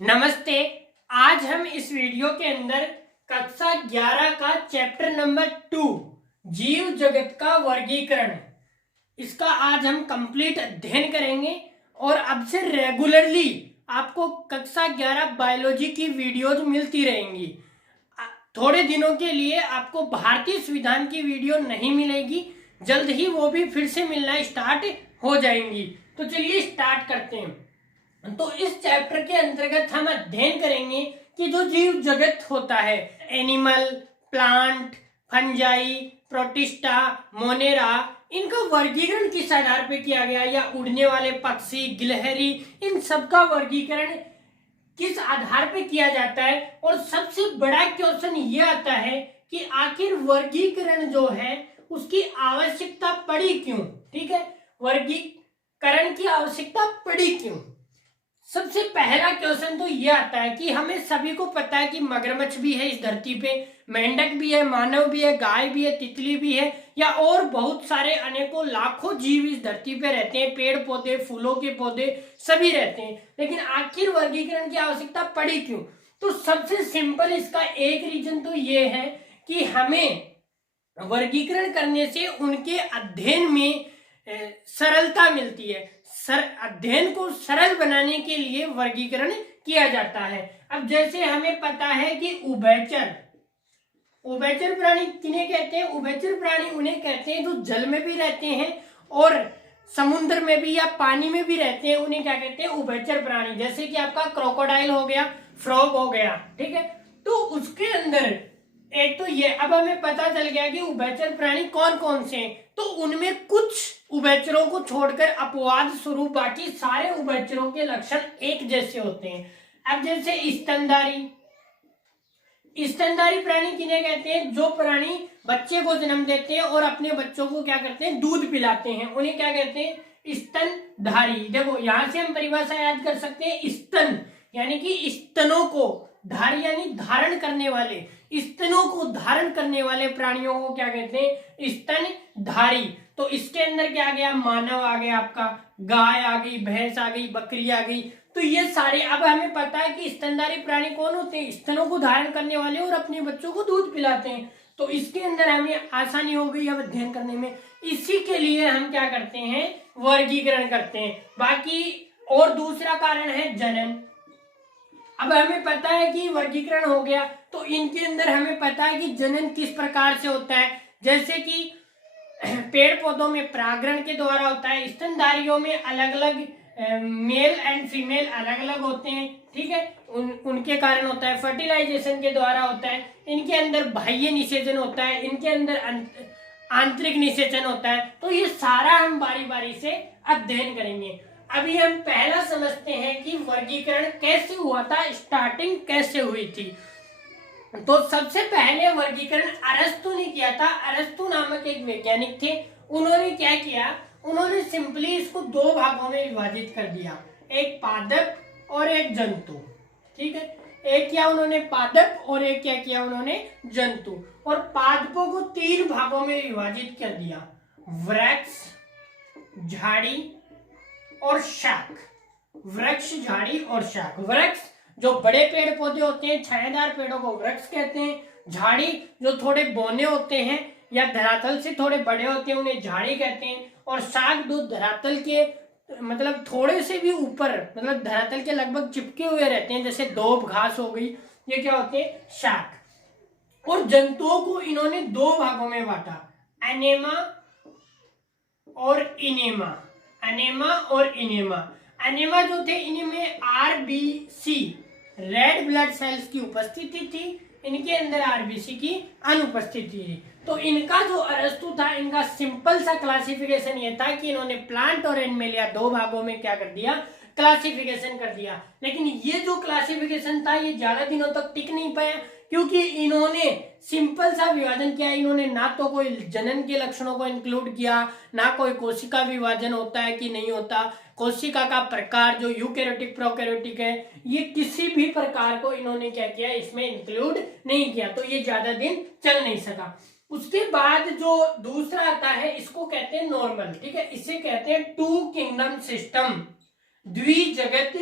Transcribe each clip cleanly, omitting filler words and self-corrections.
नमस्ते। आज हम इस वीडियो के अंदर कक्षा 11 का चैप्टर नंबर 2 जीव जगत का वर्गीकरण, इसका आज हम कंप्लीट अध्ययन करेंगे। और अब से रेगुलरली आपको कक्षा 11 बायोलॉजी की वीडियोज मिलती रहेंगी। थोड़े दिनों के लिए आपको भारतीय संविधान की वीडियो नहीं मिलेगी, जल्द ही वो भी फिर से मिलना स्टार्ट हो जाएंगी। तो चलिए स्टार्ट करते हैं। तो इस चैप्टर के अंतर्गत हम अध्ययन करेंगे कि जो जीव जगत होता है, animal, plant, fungi, protista, Monera, इनका वर्गीकरण किस आधार पर किया गया, या उड़ने वाले पक्षी, गिलहरी, इन सब का वर्गीकरण किस आधार पर किया जाता है। और सबसे बड़ा क्वेश्चन ये आता है कि आखिर वर्गीकरण जो है उसकी आवश्यकता पड़ी क्यों। ठीक है, वर्गीकरण की आवश्यकता पड़ी क्यों। सबसे पहला क्वेश्चन तो ये आता है कि हमें सभी को पता है कि मगरमच्छ भी है इस धरती पे, मेंढक भी है, मानव भी है, गाय भी है, तितली भी है, या और बहुत सारे अनेकों लाखों जीव इस धरती पे रहते हैं। पेड़ पौधे, फूलों के पौधे सभी रहते हैं। लेकिन आखिर वर्गीकरण की आवश्यकता पड़ी क्यों। तो सबसे सिंपल इसका एक रीजन तो ये है कि हमें वर्गीकरण करने से उनके अध्ययन में सरलता मिलती है। अध्ययन को सरल बनाने के लिए वर्गीकरण किया जाता है। अब जैसे हमें पता है कि उभयचर प्राणी किन्हें कहते हैं। उभयचर प्राणी उन्हें कहते हैं जो जल में भी रहते हैं और समुद्र में भी या पानी में भी रहते हैं, उन्हें क्या कहते हैं, उभयचर प्राणी। जैसे कि आपका क्रोकोडाइल हो गया, फ्रॉग हो गया। ठीक है, तो उसके अंदर एक तो ये, अब हमें पता चल गया कि उभयचर प्राणी कौन कौन से हैं। तो उनमें कुछ उभयचरों को छोड़कर अपवाद स्वरूप बाकी सारे उभयचरों के लक्षण एक जैसे होते हैं। अब जैसे स्तनधारी प्राणी किन्हें कहते हैं, जो प्राणी बच्चे को जन्म देते हैं और अपने बच्चों को क्या करते हैं, दूध पिलाते हैं, उन्हें क्या कहते हैं, स्तनधारी। देखो यहां से हम परिभाषा याद कर सकते हैं, स्तन यानी कि स्तनों को, धारी यानी धारण करने वाले, स्तनों को धारण करने वाले प्राणियों को क्या कहते हैं, स्तनधारी। तो इसके अंदर क्या आ गया, मानव आ गया, आपका गाय आ गई, भैंस आ गई, बकरी आ गई। तो ये सारे, अब हमें पता है कि स्तनधारी प्राणी कौन होते हैं, स्तनों को धारण करने वाले और अपने बच्चों को दूध पिलाते हैं। तो इसके अंदर हमें आसानी हो गई अब अध्ययन करने में। इसी के लिए हम क्या करते हैं, वर्गीकरण करते हैं। बाकी और दूसरा कारण है जनन। अब हमें पता है कि वर्गीकरण हो गया, तो इनके अंदर हमें पता है कि जनन किस प्रकार से होता है। जैसे कि पेड़ पौधों में परागण के द्वारा होता है, स्तनधारियों में अलग अलग मेल एंड फीमेल अलग अलग होते हैं। ठीक है, उनके कारण होता है, फर्टिलाइजेशन के द्वारा होता है, इनके अंदर बाह्य निषेचन होता है, इनके अंदर आंतरिक निषेचन होता है। तो ये सारा हम बारी बारी से अध्ययन करेंगे। अभी हम पहला समझते हैं कि वर्गीकरण कैसे हुआ था, स्टार्टिंग कैसे हुई थी। तो सबसे पहले वर्गीकरण अरस्तु ने किया था। अरस्तु नामक एक वैज्ञानिक थे। उन्होंने क्या किया, उन्होंने सिंपली इसको दो भागों में विभाजित कर दिया, एक पादप और एक जंतु। ठीक है, एक किया उन्होंने पादप और एक क्या किया उन्होंने, जंतु। और पादपों को तीन भागों में विभाजित कर दिया, वृक्ष, झाड़ी और शाख। वृक्ष, झाड़ी और शाख। वृक्ष जो बड़े पेड़ पौधे होते हैं, छायादार पेड़ों को वृक्ष कहते हैं। झाड़ी जो थोड़े बौने होते हैं या धरातल से थोड़े बड़े होते हैं, उन्हें झाड़ी कहते हैं। और शाख जो धरातल के मतलब थोड़े से भी ऊपर, मतलब धरातल के लगभग चिपके हुए रहते हैं, जैसे दोब घास हो गई, ये क्या होते हैं, शाख। और जंतुओं को इन्होंने दो भागों में बांटा, एनेमा और इनेमा। एनेमा और इनेमा। एनेमा जो थे, इनमें आरबीसी रेड ब्लड सेल्स की उपस्थिति थी, इनके अंदर आरबीसी की अनुपस्थिति थी। तो इनका जो अरस्तु था, इनका सिंपल सा क्लासिफिकेशन ये था कि इन्होंने प्लांट और एनिमल या दो भागों में क्या कर दिया, क्लासिफिकेशन कर दिया। लेकिन ये जो क्लासिफिकेशन था ये ज्यादा दिनों तक टिक नहीं पाया, क्योंकि इन्होंने सिंपल सा विभाजन किया। इन्होंने ना तो कोई जनन के लक्षणों को इंक्लूड किया, ना कोई कोशिका विभाजन होता है कि नहीं होता, कोशिका का प्रकार जो यूकैरियोटिक प्रोकैरियोटिक है, ये किसी भी प्रकार को इन्होंने क्या किया, इसमें इंक्लूड नहीं किया। तो ये ज्यादा दिन चल नहीं सका। उसके बाद जो दूसरा आता है, इसको कहते हैं नॉर्मल। ठीक है, इसे कहते हैं टू किंगडम सिस्टम, द्विजगत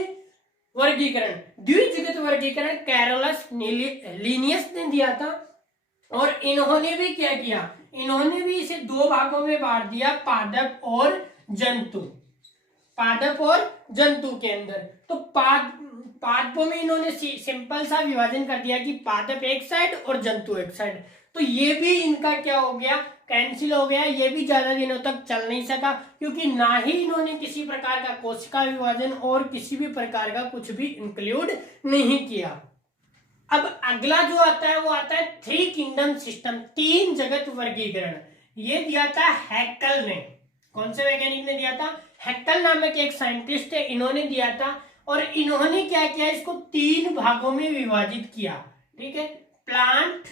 वर्गीकरण, द्विजुगत वर्गीकरण कैरोलस लीनियस ने दिया था। और इन्होंने भी क्या किया, इन्होंने भी इसे दो भागों में बांट दिया, पादप और जंतु, पादप और जंतु के अंदर। तो पादपों में इन्होंने सिंपल सा विभाजन कर दिया कि पादप एक साइड और जंतु एक साइड। तो ये भी इनका क्या हो गया, कैंसिल हो गया, ये भी ज्यादा दिनों तक चल नहीं सका, क्योंकि ना ही इन्होंने किसी प्रकार का कोशिका विभाजन और किसी भी प्रकार का कुछ भी इंक्लूड नहीं किया। अब अगला जो आता है वो आता है थ्री किंगडम सिस्टम, तीन जगत वर्गीकरण। ये दिया था हैक्कल ने। कौन से वैज्ञानिक ने दिया था, हैक्कल नामक एक साइंटिस्ट है, इन्होंने दिया था। और इन्होंने क्या किया, इसको तीन भागों में विभाजित किया, ठीक है, प्लांट,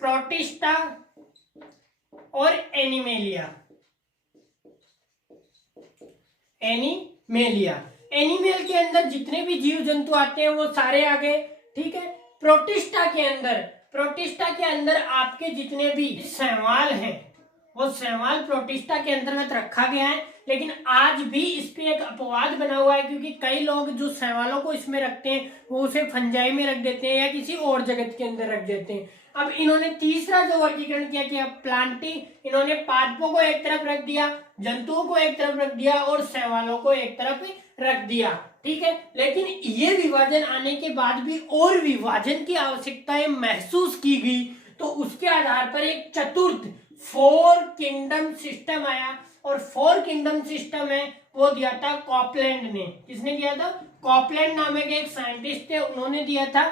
प्रोटिस्टा और एनिमेलिया। एनिमल के अंदर जितने भी जीव जंतु आते हैं वो सारे आ गए, ठीक है। प्रोटिस्टा के अंदर आपके जितने भी शैवाल हैं वो शैवाल प्रोटिस्टा के अंतर्गत रखा गया है। लेकिन आज भी इस पे एक अपवाद बना हुआ है, क्योंकि कई लोग जो शैवालों को इसमें रखते हैं वो उसे फंजाई में रख देते हैं या किसी और जगत के अंदर रख देते हैं। अब इन्होंने तीसरा जो वर्गीकरण किया प्लांटिंग, इन्होंने पादपों को एक तरफ रख दिया, जंतुओं को एक तरफ रख दिया और शैवालों को एक तरफ रख दिया, ठीक है। लेकिन ये विभाजन आने के बाद भी और विभाजन की आवश्यकताएं महसूस की गई, तो उसके आधार पर एक चतुर्थ फोर किंगडम सिस्टम आया। और फोर किंगडम सिस्टम है वो दिया था कॉपलैंड ने। किसने दिया था, कॉपलैंड नामक एक साइंटिस्ट थे, उन्होंने दिया था।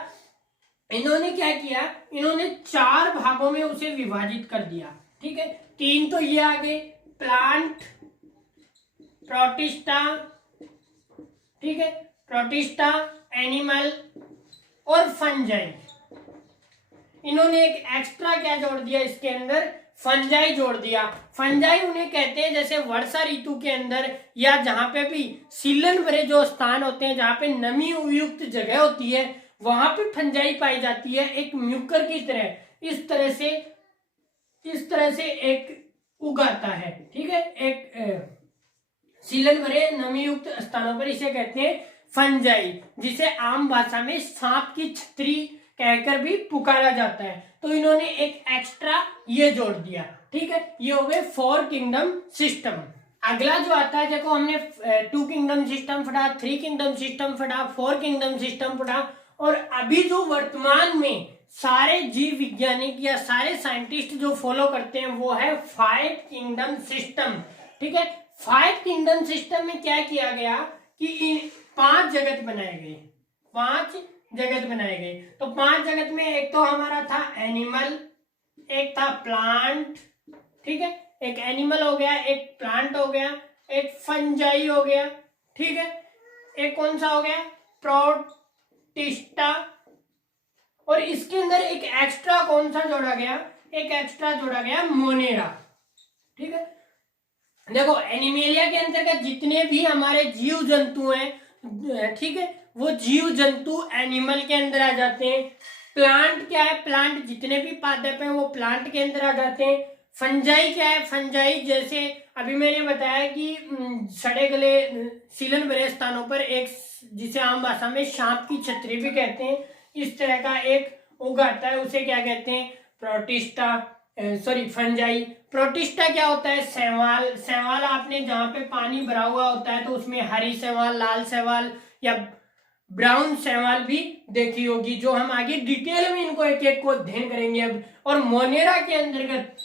इन्होंने क्या किया, इन्होंने चार भागों में उसे विभाजित कर दिया, ठीक है। तीन तो ये आ गए, प्लांट, प्रोटिस्टा, ठीक है, प्रोटिस्टा, एनिमल और फंजाई। इन्होंने एक एक्स्ट्रा क्या जोड़ दिया इसके अंदर, फंजाई जोड़ दिया। फंजाई उन्हें कहते हैं जैसे वर्षा ऋतु के अंदर या जहां पे भी सीलन भरे जो स्थान होते हैं, जहां पे नमी युक्त जगह होती है, वहां पे फंजाई पाई जाती है, एक म्यूकर की तरह, इस तरह से एक उगाता है, ठीक है। एक सीलन भरे नमी युक्त स्थानों पर इसे कहते हैं फंजाई, जिसे आम भाषा में सांप की छतरी कहकर भी पुकारा जाता है। तो इन्होंने एक एक्स्ट्रा ये जोड़ दिया, ठीक है। ये हो गए फोर किंगडम सिस्टम। अगला जो आता है, देखो हमने टू किंगडम सिस्टम पढ़ा, थ्री किंगडम सिस्टम पढ़ा, फोर किंगडम सिस्टम पढ़ा, और अभी जो वर्तमान में सारे जीव वैज्ञानिक या सारे साइंटिस्ट जो फॉलो करते हैं वो है फाइव किंगडम सिस्टम, ठीक है। फाइव किंगडम सिस्टम में क्या किया गया कि इन पांच जगत बनाए गए, तो पांच जगत में एक तो हमारा था एनिमल, एक था प्लांट, ठीक है, एक एनिमल हो गया, एक प्लांट हो गया, एक फंजाई हो गया, ठीक है, एक कौन सा हो गया, प्रोटिस्टा, और इसके अंदर एक एक्स्ट्रा कौन सा जोड़ा गया, एक एक्स्ट्रा जोड़ा गया मोनेरा, ठीक है। देखो एनिमेलिया के अंतर्गत जितने भी हमारे जीव जंतु हैं, ठीक है, वो जीव जंतु एनिमल के अंदर आ जाते हैं। प्लांट क्या है, प्लांट जितने भी पादप हैं वो प्लांट के अंदर आ जाते हैं। फंजाई क्या है, फंजाई जैसे अभी मैंने बताया कि सड़े गले सीलन भरे स्थानों पर एक, जिसे आम भाषा में सांप की छतरी भी कहते हैं, इस तरह का एक उगाता है, उसे क्या कहते हैं, प्रोटिस्टा, फंजाई। प्रोटिस्टा क्या होता है, शैवाल आपने जहां पे पानी भरा हुआ होता है तो उसमें हरी शैवाल, लाल शैवाल या ब्राउन शैवाल भी देखी होगी, जो हम आगे डिटेल में इनको एक एक को अध्ययन करेंगे अब। और मोनेरा के अंतर्गत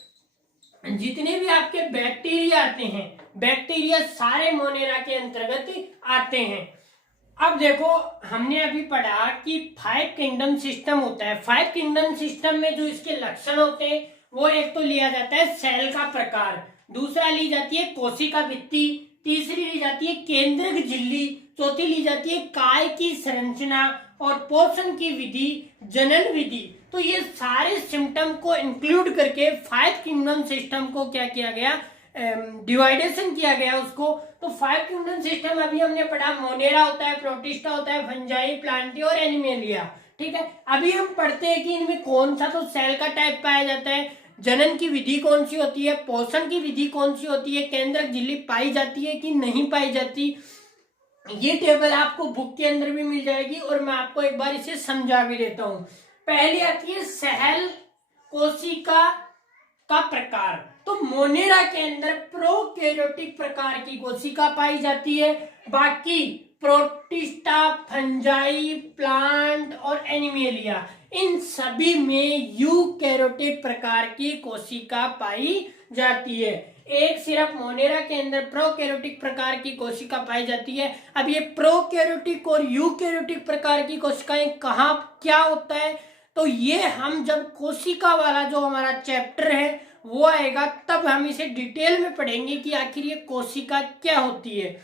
जितने भी आपके बैक्टीरिया आते हैं, बैक्टीरिया सारे मोनेरा के अंतर्गत आते हैं। अब देखो हमने अभी पढ़ा कि फाइव किंगडम सिस्टम होता है। फाइव किंगडम सिस्टम में जो इसके लक्षण होते हैं वो एक तो लिया जाता है सेल का प्रकार, दूसरा ली जाती है कोशिका भित्ति, तीसरी ली जाती है केंद्रक झिल्ली, चौथी ली जाती है काय की संरचना और पोषण की विधि, जनन विधि। तो ये सारे सिम्टम को इंक्लूड करके फाइव किंगडम सिस्टम को क्या किया गया, डिवाइडेशन किया गया उसको। तो फाइव किंगडम सिस्टम अभी हमने पढ़ा, मोनेरा होता है, प्रोटिस्टा होता है, फंजाई, प्लांटी और एनिमेलिया, ठीक है। अभी हम पढ़ते हैं कि इनमें कौन सा तो सेल का टाइप पाया जाता है, जनन की विधि कौन सी होती है, पोषण की विधि कौन सी होती है, केंद्रक झिल्ली पाई जाती है कि नहीं पाई जाती, ये टेबल आपको बुक के अंदर भी मिल जाएगी और मैं आपको एक बार इसे समझा भी देता हूं। पहली आती है सेल कोशिका का प्रकार। तो मोनेरा के अंदर प्रोकैरियोटिक प्रकार की कोशिका पाई जाती है। बाकी प्रोटिस्टा, फंजाई, प्लांट और एनिमेलिया, इन सभी में यूकैरियोटिक प्रकार की कोशिका पाई जाती है। एक सिर्फ मोनेरा के अंदर प्रोकैरियोटिक प्रकार की कोशिका पाई जाती है। अब ये प्रोकैरियोटिक और यूकैरियोटिक प्रकार की कोशिकाएं कहाँ क्या होता है, तो ये हम जब कोशिका वाला जो हमारा चैप्टर है वो आएगा तब हम इसे डिटेल में पढ़ेंगे कि आखिर ये कोशिका क्या होती है।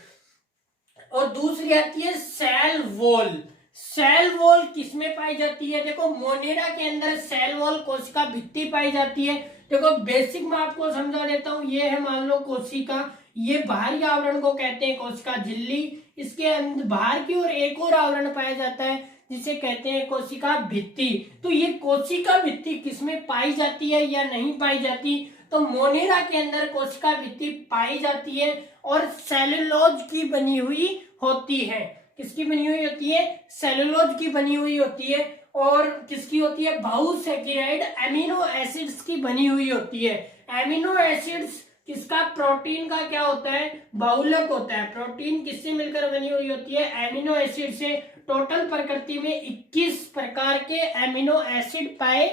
और दूसरी आती है सेल वॉल। सेल वॉल किसमें पाई जाती है? देखो मोनेरा के अंदर सेल वॉल कोशिका भित्ति पाई जाती है। देखो बेसिक मैं आपको समझा देता हूं। ये है मान लो कोशिका, ये बाहरी आवरण को कहते हैं कोशिका झिल्ली। इसके अंदर बाहर की ओर एक और आवरण पाया जाता है जिसे कहते हैं कोशिका भित्ति। तो ये कोशिका भित्ति किसमें पाई जाती है या नहीं पाई जाती? तो मोनेरा के अंदर कोशिका भित्ति पाई जाती है और सेलुलोज की बनी हुई होती है। किसकी बनी हुई होती है? सेलुलोज की बनी हुई होती है। और किसकी होती है? बहुसैकराइड एमिनो एसिड्स की बनी हुई होती है। एमिनो एसिड्स किसका? प्रोटीन का क्या होता है? बहुलक होता है। प्रोटीन किससे मिलकर बनी हुई होती है? एमिनो एसिड से। टोटल प्रकृति में 21 प्रकार के एमिनो एसिड पाए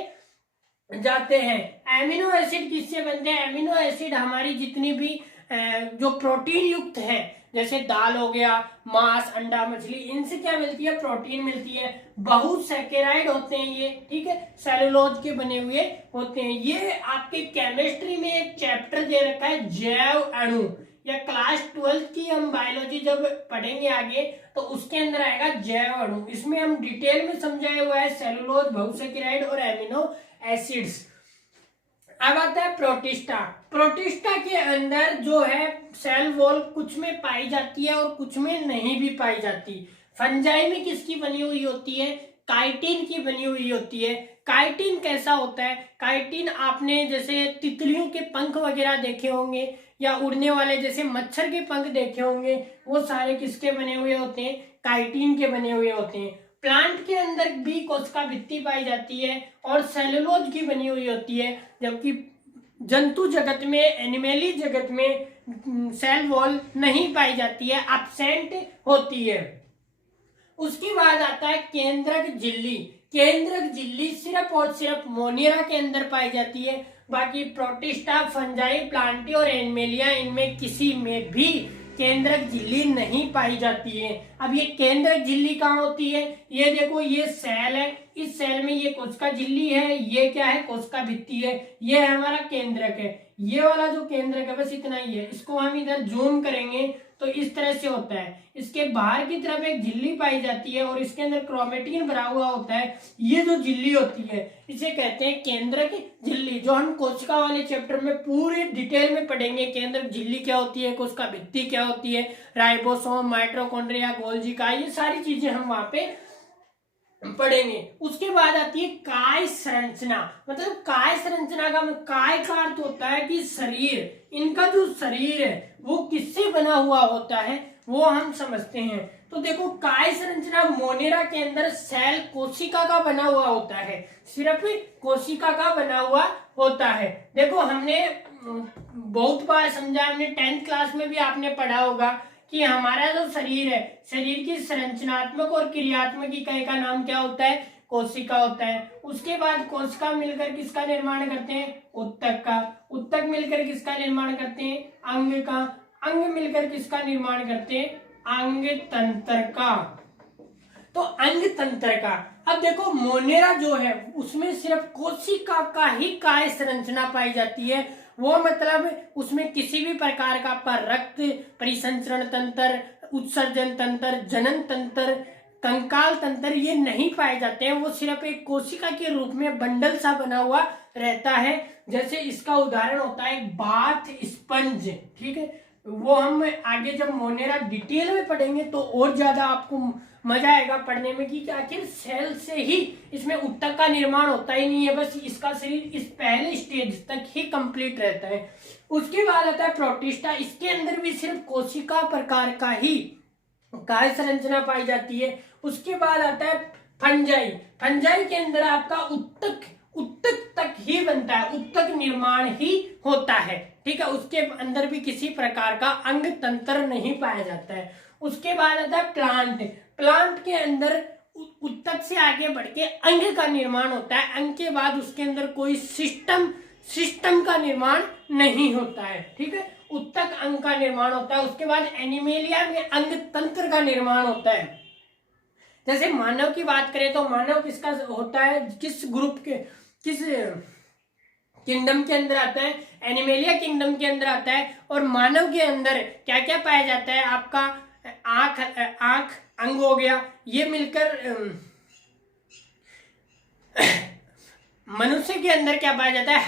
जाते हैं। एमिनो एसिड किससे बनते हैं? एमिनो एसिड हमारी जितनी भी जो प्रोटीन युक्त है, जैसे दाल हो गया, मांस, अंडा, मछली, इनसे क्या मिलती है? प्रोटीन मिलती है। बहुसैकराइड होते हैं ये, ठीक है, सेलुलोज के बने हुए होते हैं। ये आपके केमिस्ट्री में एक चैप्टर दे रखा है जैव अणु, या क्लास 12 की हम बायोलॉजी जब पढ़ेंगे आगे तो उसके अंदर आएगा जैव अणु। इसमें हम डिटेल में समझाया हुआ है सेलुलोज, बहुसैकराइड और एमिनो एसिड्स। अब आता है प्रोटिस्टा। प्रोटिस्टा के अंदर जो है सेल वॉल कुछ में पाई जाती है और कुछ में नहीं भी पाई जाती। फंजाई में किसकी बनी हुई होती है? काइटिन की बनी हुई होती है। काइटिन कैसा होता है? काइटिन आपने जैसे तितलियों के पंख वगैरह देखे होंगे या उड़ने वाले जैसे मच्छर के पंख देखे होंगे, वो सारे किसके बने हुए होते हैं? काइटिन के बने हुए होते हैं। प्लांट के अंदर भी कोशिका भित्ति पाई जाती है और सेलुलोज की बनी हुई होती है। जबकि जंतु जगत में, एनिमली जगत में सेल वॉल नहीं पाई जाती है, एब्सेंट होती है। उसके बाद आता है केंद्रक झिल्ली। केंद्रक झिल्ली सिर्फ और सिर्फ मोनेरा के अंदर पाई जाती है। बाकी प्रोटिस्टा, फंजाई, प्लांटी और एनिमेलिया, इनमें किसी में भी केंद्रक झिल्ली नहीं पाई जाती है। अब ये केंद्रक झिल्ली कहाँ होती है? ये देखो, ये सेल है, इस सेल में ये कोशिका झिल्ली है, ये क्या है? कोशिका भित्ति है। ये है हमारा केंद्रक है। ये वाला जो केंद्रक है बस इतना ही है। इसको हम इधर जूम करेंगे तो इस तरह से होता है। इसके बाहर की तरफ एक झिल्ली पाई जाती है और इसके अंदर क्रोमेटिन भरा हुआ होता है। ये जो झिल्ली होती है इसे कहते हैं केंद्रक झिल्ली, जो हम कोशिका वाले चैप्टर में पूरी डिटेल में पढ़ेंगे। केंद्रक झिल्ली क्या होती है, कोशिका भित्ति क्या होती है, राइबोसोम, माइटोकॉन्ड्रिया, गोल्जी का, ये सारी चीजें हम वहां पे पढ़ेंगे। उसके बाद आती है काय संरचना। मतलब काय संरचना का काय का अर्थ होता है कि शरीर, इनका जो शरीर है वो किससे बना हुआ होता है वो हम समझते हैं। तो देखो काय संरचना मोनेरा के अंदर सेल कोशिका का बना हुआ होता है, सिर्फ कोशिका का बना हुआ होता है। देखो हमने बहुत बार समझा, हमने 10th क्लास में भी आपने पढ़ा होगा कि हमारा जो शरीर है, शरीर की संरचनात्मक और क्रियात्मक इकाई का नाम क्या होता है? कोशिका होता है। उसके बाद कोशिका मिलकर किसका निर्माण करते हैं? उत्तक का। उत्तक मिलकर किसका निर्माण करते हैं? अंग का। अंग मिलकर किसका निर्माण करते हैं? अंग तंत्र का। तो अंग तंत्र का। अब देखो मोनेरा जो है उसमें सिर्फ कोशिका का ही काय संरचना पाई जाती है। वो मतलब उसमें किसी भी प्रकार का आपका रक्त परिसंचरण तंत्र, उत्सर्जन तंत्र, जनन तंत्र, कंकाल तंत्र ये नहीं पाए जाते हैं। वो सिर्फ एक कोशिका के रूप में बंडल सा बना हुआ रहता है। जैसे इसका उदाहरण होता है बाथ स्पंज, ठीक है। वो हम आगे जब मोनेरा डिटेल में पढ़ेंगे तो और ज्यादा आपको मजा आएगा पढ़ने में कि आखिर सेल से ही इसमें उत्तक का निर्माण होता ही नहीं है, बस इसका शरीर इस पहले स्टेज तक ही कंप्लीट रहता है। उसके बाद आता है प्रोटिस्टा। इसके अंदर भी सिर्फ कोशिका प्रकार का ही काय संरचना पाई जाती है। उसके बाद आता है फंजाई। फंजाई के अंदर आपका उत्तक तक ही बनता है, उत्तक निर्माण ही होता है, ठीक है। उसके अंदर भी किसी प्रकार का अंग तंत्र नहीं पाया जाता है। उसके बाद आता है प्लांट। प्लांट के अंदर उत्तक से आगे बढ़ के अंग का निर्माण होता है। अंग के बाद उसके अंदर कोई सिस्टम का निर्माण नहीं होता है, ठीक है। उत्तक अंग का निर्माण होता है। उसके बाद एनिमेलिया में अंग तंत्र का निर्माण होता है। जैसे मानव की बात करें तो मानव किसका होता है, किस ग्रुप के, किस किंगडम के अंदर आता है, एनिमेलिया किंगडम के अंदर आता है। और मानव के अंदर क्या क्या पाया जाता है, आपका आंख अंग हो गया, ये मिलकर मनुष्य के अंदर क्या पाया जाता है,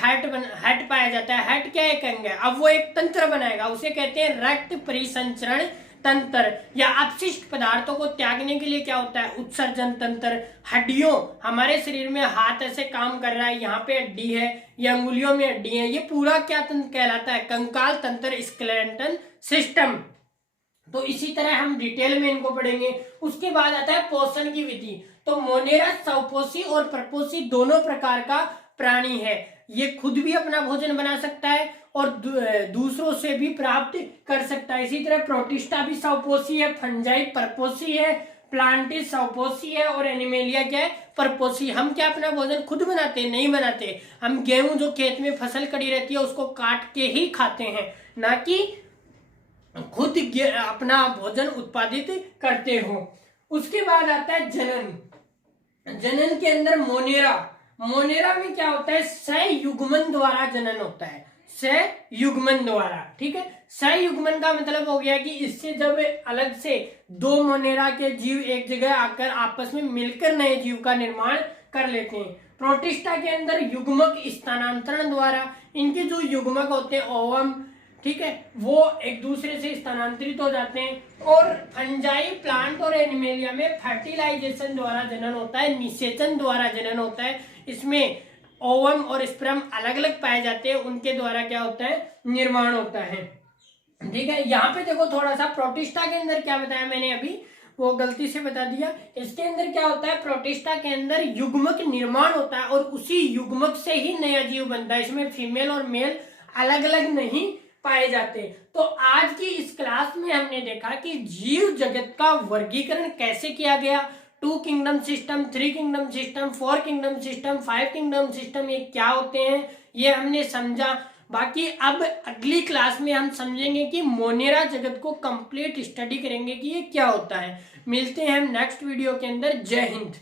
हट पाया जाता है। हट क्या एक अंग है, अब वो एक तंत्र बनाएगा, उसे कहते हैं रक्त परिसंचरण तंत्र। या अपशिष्ट पदार्थों को त्यागने के लिए क्या होता है, उत्सर्जन तंत्र। हड्डियों, हमारे शरीर में हाथ ऐसे काम कर रहा है, यहाँ पे हड्डी है, ये अंगुलियों में हड्डी है, ये पूरा क्या तंत्र कहलाता है, कंकाल तंत्र, स्केलेटन सिस्टम। तो इसी तरह हम डिटेल में इनको पढ़ेंगे। उसके बाद आता है पोषण की विधि। तो मोनेरा स्वपोषी और परपोषी दोनों प्रकार का प्राणी है। ये खुद भी अपना भोजन बना सकता है और दूसरों से भी प्राप्त कर सकता है। इसी तरह प्रोटिस्टा भी स्वपोषी है, फंजाई परपोषी है, प्लांटिस स्वपोषी है और एनिमेलिया क्या है, परपोषी। हम क्या अपना भोजन खुद बनाते नहीं बनाते, हम गेहूं जो खेत में फसल कड़ी रहती है उसको काट के ही खाते हैं, ना कि खुद अपना भोजन उत्पादित करते हो। उसके बाद आता है जनन। जनन के अंदर मोनेरा। मोनेरा में क्या होता है, सयुग्मन द्वारा जनन होता है, सयुग्मन द्वारा, ठीक है। सयुग्मन का मतलब हो गया कि इससे जब अलग से दो मोनेरा के जीव एक जगह आकर आपस में मिलकर नए जीव का निर्माण कर लेते हैं। प्रोटिस्टा के अंदर युग्मक स्थानांतरण द्वारा, इनके जो युग्मक होते हैं ओवम, ठीक है, वो एक दूसरे से स्थानांतरित हो जाते हैं। और फंजाई, प्लांट और एनिमेलिया में फर्टिलाइजेशन द्वारा जनन होता है, निषेचन द्वारा जनन होता है। इसमें ओवम और स्पर्म अलग अलग पाए जाते हैं, उनके द्वारा क्या होता है, निर्माण होता है, ठीक है। यहाँ पे देखो थोड़ा सा प्रोटिस्टा के अंदर क्या बताया मैंने अभी, वो गलती से बता दिया। इसके अंदर क्या होता है, प्रोटिस्टा के अंदर युग्मक निर्माण होता है और उसी युग्मक से ही नया जीव बनता है। इसमें फीमेल और मेल अलग अलग नहीं पाए जाते। तो आज की इस क्लास में हमने देखा कि जीव जगत का वर्गीकरण कैसे किया गया, 2 kingdom system, 3 kingdom system, 4 kingdom system, 5 kingdom system, ये क्या होते हैं ये हमने समझा। बाकी अब अगली क्लास में हम समझेंगे कि मोनेरा जगत को कंप्लीट स्टडी करेंगे कि ये क्या होता है। मिलते हैं हम नेक्स्ट वीडियो के अंदर। जय हिंद।